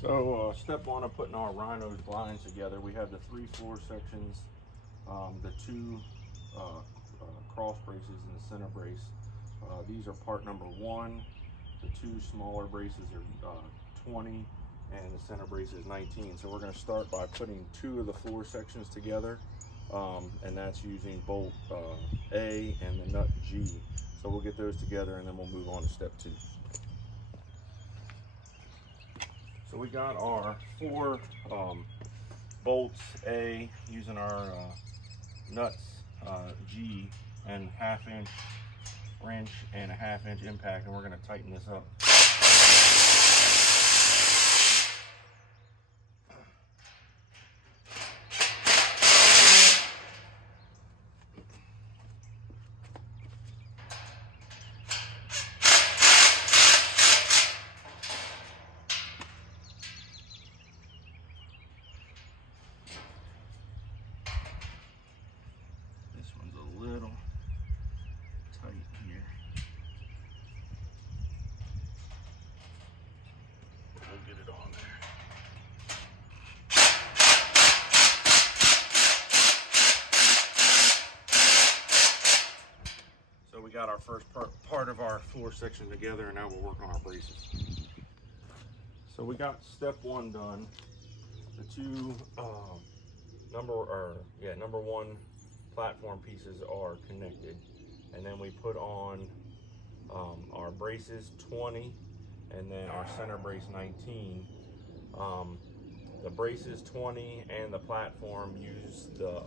So step one of putting our Rinoz blinds together, we have the 3 floor sections, the 2 cross braces and the center brace. These are part number 1. The 2 smaller braces are 20 and the center brace is 19. So we're going to start by putting 2 of the floor sections together, and that's using bolt A and the nut G. So we'll get those together and then we'll move on to step 2. So we got our 4 bolts A using our nuts G and 1/2 inch wrench and a 1/2 inch impact, and we're going to tighten this up. We got our first part of our floor section together, and now we'll work on our braces. So we got step 1 done. The 2 number 1 platform pieces are connected, and then we put on our braces 20 and then our center brace 19. The braces 20 and the platform use the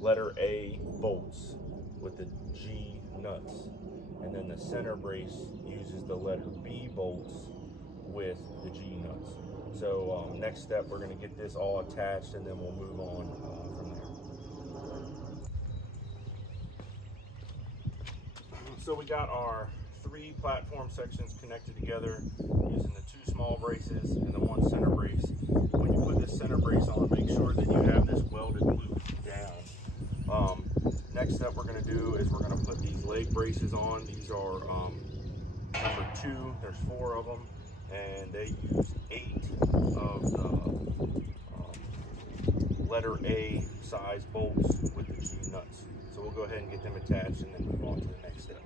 letter A bolts with the G nuts, and then the center brace uses the letter B bolts with the G nuts. So next step, we're going to get this all attached, and then we'll move on from there. So we got our 3 platform sections connected together using the 2 small braces and the 1 center brace. When you put this center brace on, make sure that you have this welded loop down. Next step we're going to do is we're going to put these leg braces on. These are number 2. There's 4 of them, and they use 8 of the letter A size bolts with the G nuts. So we'll go ahead and get them attached and then move on to the next step.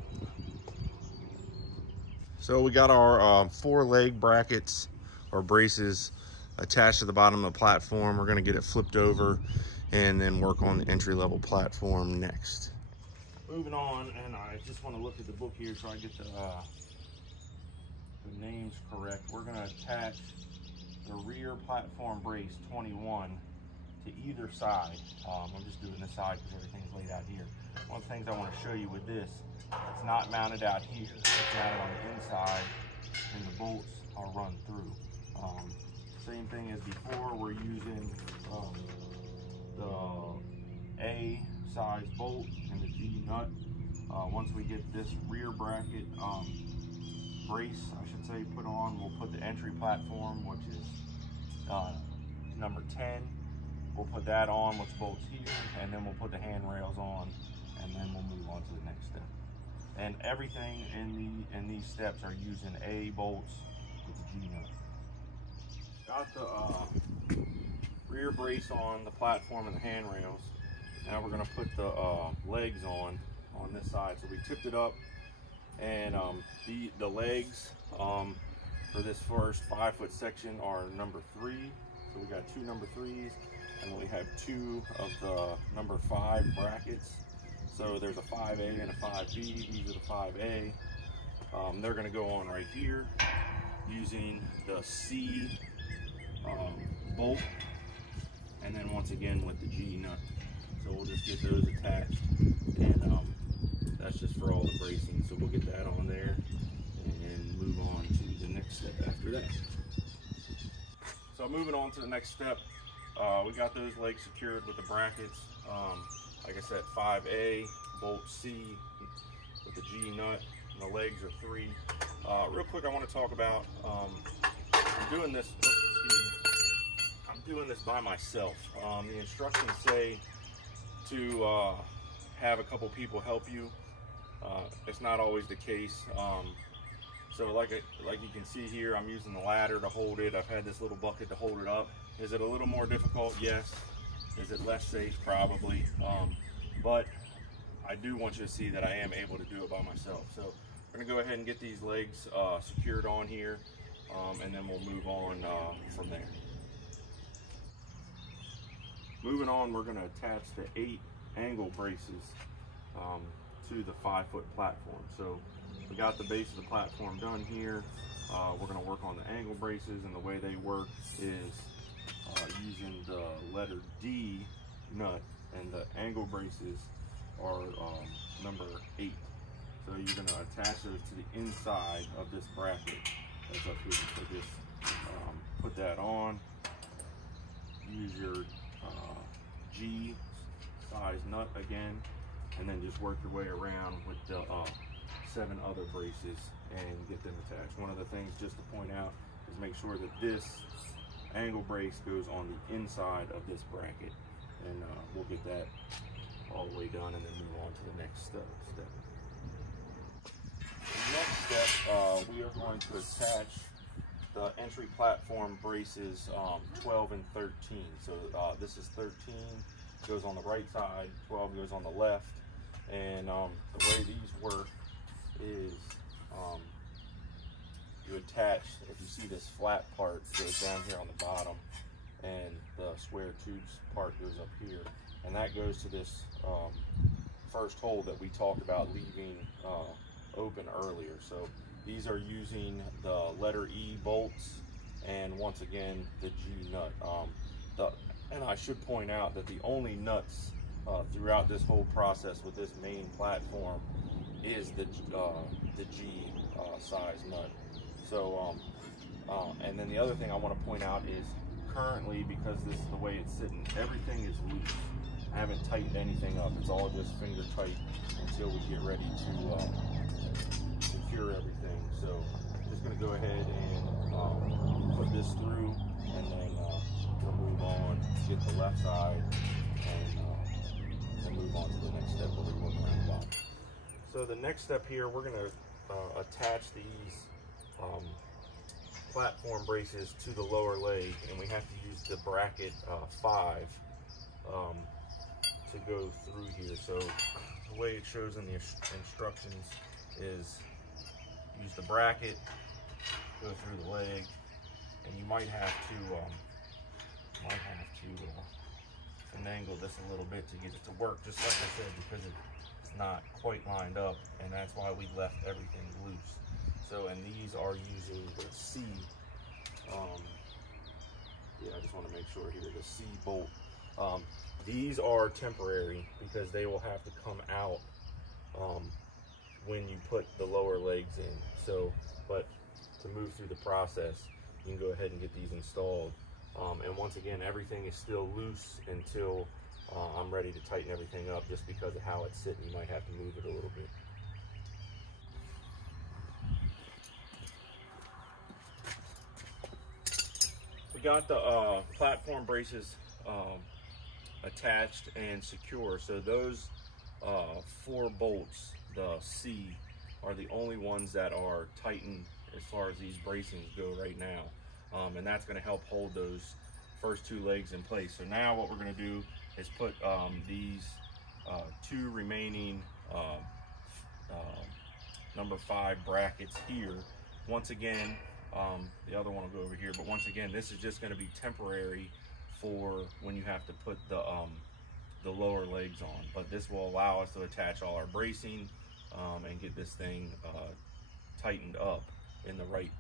So we got our 4 leg brackets or braces attached to the bottom of the platform. We're going to get it flipped over and then work on the entry-level platform next. Moving on, and I just want to look at the book here so I get the names correct. We're going to attach the rear platform brace 21 to either side. I'm just doing this side because everything's laid out here. One of the things I want to show you with this, it's not mounted out here. It's mounted on the inside, and the bolts are run through. Same thing as before, we're using the A size bolt and the G nut. Once we get this rear bracket brace, I should say, put on, we'll put the entry platform, which is number 10. We'll put that on, which bolts here, and then we'll put the handrails on, and then we'll move on to the next step. And everything in these steps are using A bolts with the G nut. Got the rear brace on the platform and the handrails. Now we're going to put the legs on this side. So we tipped it up, and the legs for this first 5-foot section are number 3. So we got 2 number 3s, and we have 2 of the number 5 brackets. So there's a 5A and a 5B. These are the 5A. They're going to go on right here using the C bolt, and then once again with the G nut. So we'll just get those attached, and that's just for all the bracing. So we'll get that on there and move on to the next step after that. So moving on to the next step, we got those legs secured with the brackets. Like I said, 5A, bolt C with the G nut, and the legs are 3. Real quick, I want to talk about, I'm doing this by myself. The instructions say to have a couple people help you. It's not always the case. So like you can see here, I'm using the ladder to hold it. I've had this little bucket to hold it up. Is it a little more difficult? Yes. Is it less safe? Probably. But I do want you to see that I am able to do it by myself. So we're gonna go ahead and get these legs secured on here, and then we'll move on from there. Moving on, we're gonna attach the 8 angle braces to the 5-foot platform. So we got the base of the platform done here. We're gonna work on the angle braces, and the way they work is using the letter D nut, and the angle braces are number 8. So you're gonna attach those to the inside of this bracket that's up here. So just put that on, use your G size nut again, and then just work your way around with the 7 other braces and get them attached. One of the things just to point out is make sure that this angle brace goes on the inside of this bracket, and we'll get that all the way done and then move on to the next step. The next step, we are going to attach the entry platform braces 12 and 13. So this is 13, goes on the right side, 12 goes on the left. And the way these work is you attach, if you see this flat part goes down here on the bottom, and the square tubes part goes up here, and that goes to this first hole that we talked about leaving open earlier. So these are using the letter E bolts, and once again the G nut. And I should point out that the only nuts throughout this whole process with this main platform is the G size nut. So and then the other thing I want to point out is currently, because this is the way it's sitting, everything is loose. I haven't tightened anything up. It's all just finger tight until we get ready to secure everything. So I'm just going to go ahead and put this through, and then we'll move on, get the left side, and move on to the next step where we work around the bottom. So the next step here, we're going to attach these platform braces to the lower leg, and we have to use the bracket 5 to go through here. So the way it shows in the instructions is use the bracket, go through the leg, and you might have to finagle this a little bit to get it to work, just like I said, because it's not quite lined up, and that's why we left everything loose. So, and these are using the C, yeah, I just want to make sure here, the C bolt. These are temporary because they will have to come out when you put the lower legs in. So, but to move through the process, you can go ahead and get these installed. And once again, everything is still loose until I'm ready to tighten everything up, just because of how it's sitting. You might have to move it a little bit. We got the platform braces attached and secure. So those 4 bolts, the C, are the only ones that are tightened as far as these bracings go right now. And that's going to help hold those first 2 legs in place. So now what we're going to do is put these 2 remaining number 5 brackets here. Once again, the other one will go over here, but once again, this is just going to be temporary for when you have to put the lower legs on. But this will allow us to attach all our bracing and get this thing tightened up in the right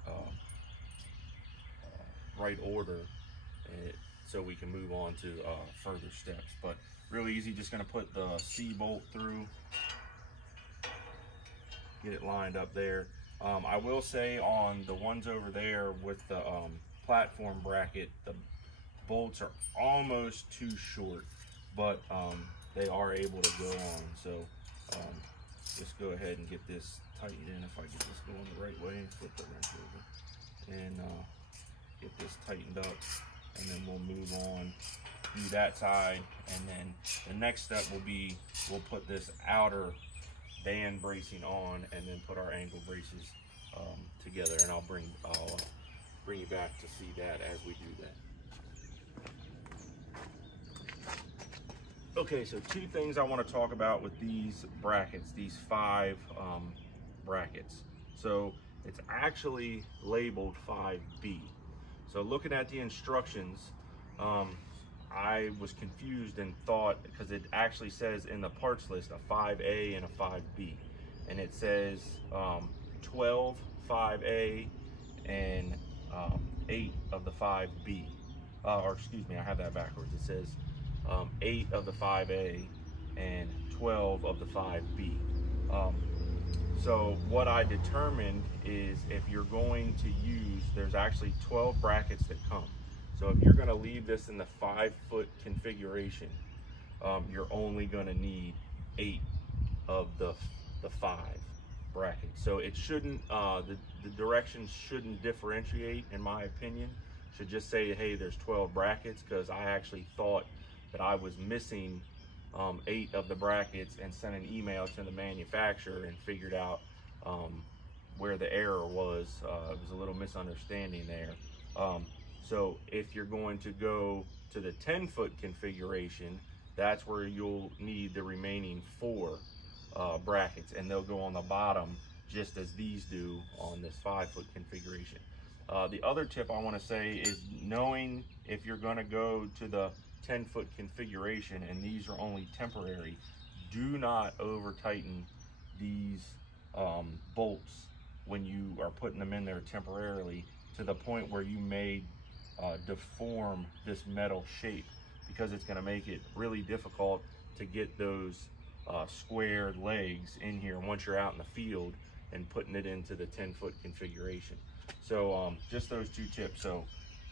order, so we can move on to further steps. But really easy, just going to put the C bolt through, get it lined up there. I will say on the ones over there with the platform bracket, the bolts are almost too short, but they are able to go on. So just go ahead and get this tightened in. If I get this going the right way, flip the wrench over, and get this tightened up, and then we'll move on, do that side, and then the next step will be we'll put this outer band bracing on, and then put our angle braces together, and I'll bring you back to see that as we do that. Okay, so two things I want to talk about with these brackets, these 5 brackets. So it's actually labeled 5B. So looking at the instructions, I was confused and thought, because it actually says in the parts list a 5A and a 5B. And it says 12 5A and 8 of the 5B. Or excuse me, I have that backwards. It says 8 of the 5A and 12 of the 5B. So what I determined is, if you're going to use, there's actually 12 brackets that come. So if you're going to leave this in the 5-foot configuration, you're only going to need 8 of the 5 brackets. So it shouldn't, the directions shouldn't differentiate, in my opinion. Should just say, hey, there's 12 brackets, because I actually thought that I was missing 8 of the brackets, and sent an email to the manufacturer and figured out where the error was. It was a little misunderstanding there. So if you're going to go to the 10-foot configuration, that's where you'll need the remaining 4 brackets, and they'll go on the bottom just as these do on this 5-foot configuration. The other tip I want to say is, knowing if you're going to go to the 10-foot configuration and these are only temporary, do not over tighten these bolts when you are putting them in there temporarily, to the point where you may deform this metal shape, because it's going to make it really difficult to get those squared legs in here once you're out in the field and putting it into the 10-foot configuration. So just those 2 tips. So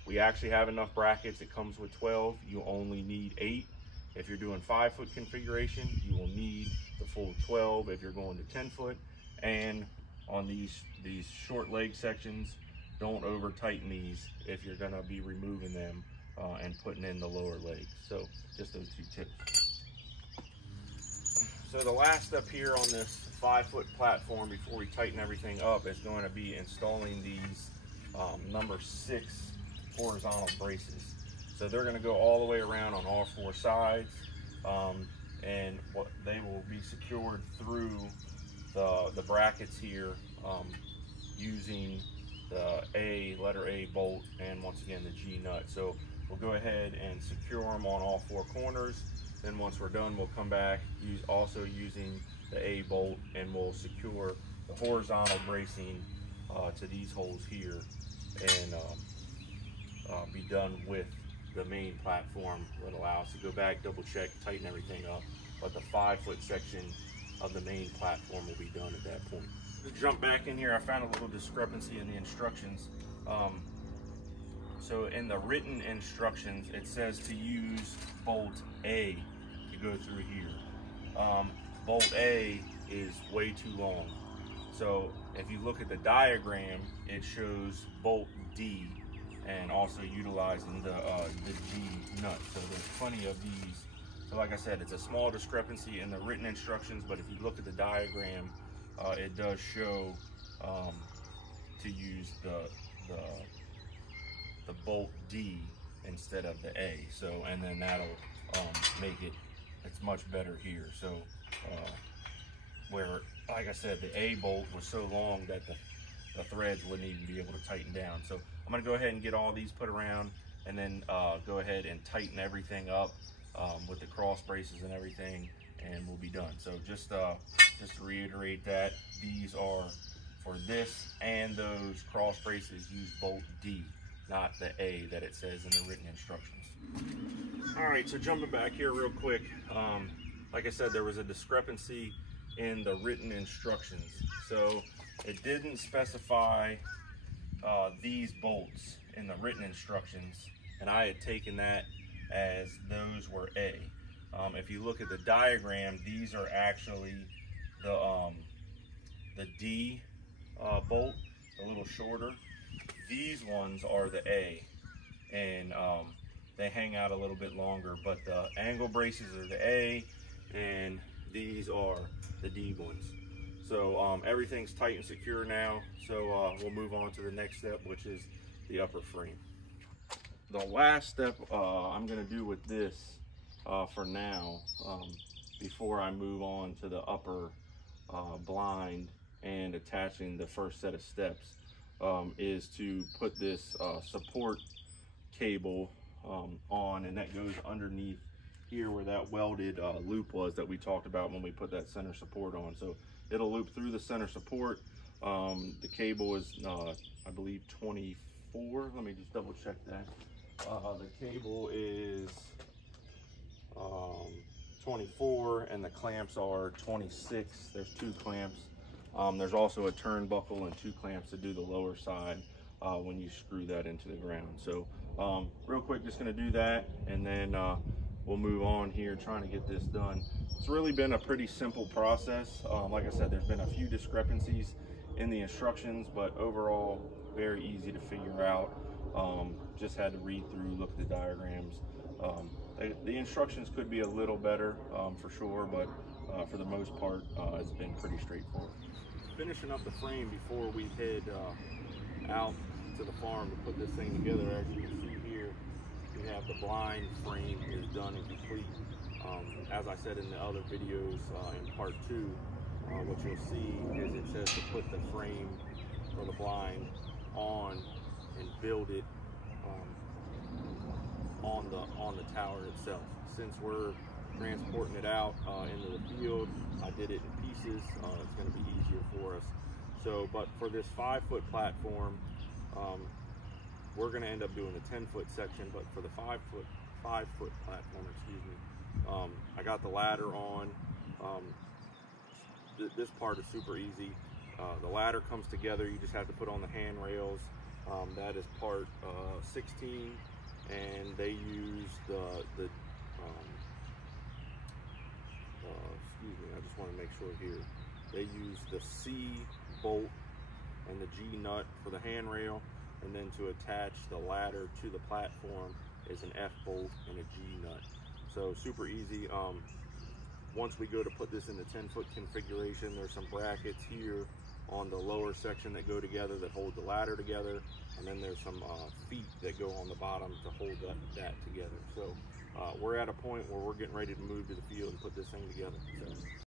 we actually have enough brackets. It comes with 12. You only need 8. If you're doing 5-foot configuration, you will need the full 12 if you're going to 10-foot. And on these short leg sections, don't over tighten these if you're gonna be removing them and putting in the lower legs. So just those 2 tips. So the last step here on this 5-foot platform, before we tighten everything up, is going to be installing these number 6 horizontal braces. So they're going to go all the way around on all 4 sides, and they will be secured through the brackets here using the letter A bolt, and once again the G nut. So we'll go ahead and secure them on all 4 corners. Then once we're done, we'll come back also using the A bolt, and we'll secure the horizontal bracing to these holes here, and be done with the main platform. Will allow us to go back, double check, tighten everything up, but the 5-foot section of the main platform will be done at that point. To jump back in here, I found a little discrepancy in the instructions. So in the written instructions, it says to use bolt A to go through here. Bolt A is way too long. So if you look at the diagram, it shows bolt D, and also utilizing the G nut. So there's plenty of these. So like I said, it's a small discrepancy in the written instructions, but if you look at the diagram, it does show to use the bolt D instead of the A. So, and then that'll make it's much better here. So where, like I said, the A bolt was so long that the threads wouldn't even be able to tighten down. So I'm gonna go ahead and get all these put around, and then go ahead and tighten everything up with the cross braces and everything, and we'll be done. So just to reiterate that, these are for this and those cross braces, use bolt D, not the A that it says in the written instructions. All right, so jumping back here real quick, like I said, there was a discrepancy in the written instructions. So it didn't specify these bolts in the written instructions, and I had taken that as those were A. If you look at the diagram, these are actually the D bolt, a little shorter. These ones are the A, and they hang out a little bit longer, but the angle braces are the A, and these are the D ones. So everything's tight and secure now. So we'll move on to the next step, which is the upper frame. The last step I'm gonna do with this for now, before I move on to the upper blind and attaching the first set of steps, is to put this support cable on, and that goes underneath here where that welded loop was that we talked about when we put that center support on. So it'll loop through the center support. The cable is I believe 24. Let me just double check that. The cable is 24 and the clamps are 26. There's 2 clamps. There's also a turnbuckle and 2 clamps to do the lower side when you screw that into the ground. So real quick, just gonna do that, and then we'll move on here trying to get this done. It's really been a pretty simple process. Like I said, there's been a few discrepancies in the instructions, but overall very easy to figure out. Just had to read through, look at the diagrams. The instructions could be a little better for sure, but for the most part, it's been pretty straightforward. Finishing up the frame before we head out to the farm to put this thing together. As you can see here, we have the blind frame is done and complete. As I said in the other videos in part 2, what you'll see is it says to put the frame for the blind on and build it on the tower itself. Since we're transporting it out into the field, I did it in pieces. It's going to be easier for us. So, but for this 5-foot platform, we're going to end up doing the 10-foot section. But for the 5-foot platform, excuse me, I got the ladder on. This part is super easy. The ladder comes together. You just have to put on the handrails. That is part 16, and they use excuse me, I just want to make sure here. They use the C bolt and the G nut for the handrail, and then to attach the ladder to the platform is an F bolt and a G nut. So super easy. Once we go to put this in the 10-foot configuration, there's some brackets here on the lower section that go together that hold the ladder together, and then there's some feet that go on the bottom to hold that together. So we're at a point where we're getting ready to move to the field and put this thing together. So